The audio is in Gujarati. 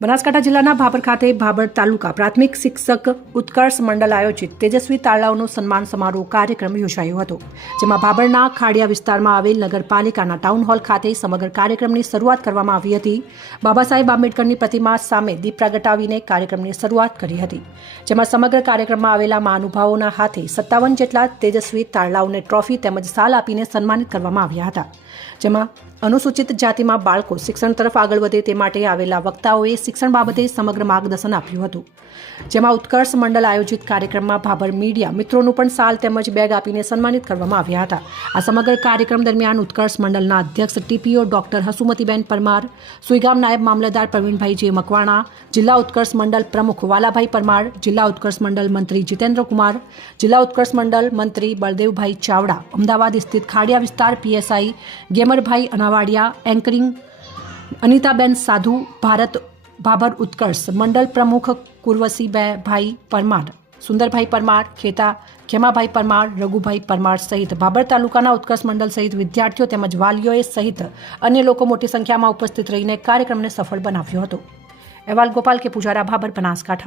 બનાસકાંઠા જિલ્લાના ભાભર ખાતે ભાભર તાલુકા પ્રાથમિક શિક્ષક ઉત્કર્ષ મંડળ આયોજિત તેજસ્વી તારલાઓનો સન્માન સમારોહ કાર્યક્રમ યોજાયો હતો, જેમાં ભાભરના ખાડિયા વિસ્તારમાં આવેલ નગરપાલિકાના ટાઉન હોલ ખાતે સમગ્ર કાર્યક્રમની શરૂઆત કરવામાં આવી હતી। બાબા સાહેબ આંબેડકરની પ્રતિમા સામે દીપ પ્રગટાવીને કાર્યક્રમની શરૂઆત કરી હતી, જેમાં સમગ્ર કાર્યક્રમમાં આવેલા મહાનુભાવોના હાથે 57 જેટલા તેજસ્વી તારલાઓને ટ્રોફી તેમજ શાલ આપીને સન્માનિત કરવામાં આવ્યા હતા, જેમાં અનુસૂચિત જાતિમાં બાળકો શિક્ષણ તરફ આગળ વધે તે માટે આવેલા વક્તાઓએ શિક્ષણ બાબતે સમગ્ર માર્ગદર્શન આપ્યું હતું, જેમાં ઉત્કર્ષ મંડળ આયોજિત કાર્યક્રમમાં ભાભર મીડિયા મિત્રોનું પણ શાલ તેમજ બેગ આપીને સન્માનિત કરવામાં આવ્યા હતા। આ સમગ્ર કાર્યક્રમ દરમિયાન ઉત્કર્ષ મંડળના અધ્યક્ષ ટીપીઓ ડોક્ટર હસુમતીબેન પરમાર, સુઈગામ નાયબ મામલતદાર પ્રવીણભાઈ જે મકવાણા, જિલ્લા ઉત્કર્ષ મંડળ પ્રમુખ વાલાભાઈ પરમાર, જિલ્લા ઉત્કર્ષ મંડળ મંત્રી જીતેન્દ્ર કુમાર, જિલ્લા ઉત્કર્ષ મંડળ મંત્રી બળદેવભાઈ ચાવડા, અમદાવાદ સ્થિત ખાડિયા વિસ્તાર પીએસઆઈ ગેમરભાઈ અનાવાડિયા, એન્કરિંગ અનિતાબેન સાધુ, ભારત ભાભર ઉત્કર્ષ મંડળ પ્રમુખ કુરવસીભાઈ પરમાર, સુંદરભાઈ પરમાર, ખેમાભાઈ પરમાર, રઘુભાઈ પરમાર સહિત ભાભર તાલુકાના ઉત્કર્ષ મંડળ સહિત વિદ્યાર્થીઓ તેમજ વાલીઓએ સહિત અન્ય લોકો મોટી સંખ્યામાં ઉપસ્થિત રહીને કાર્યક્રમને સફળ બનાવ્યો હતો। અહેવાલ ગોપાલ કે પૂજારા, ભાભર, બનાસકાંઠા।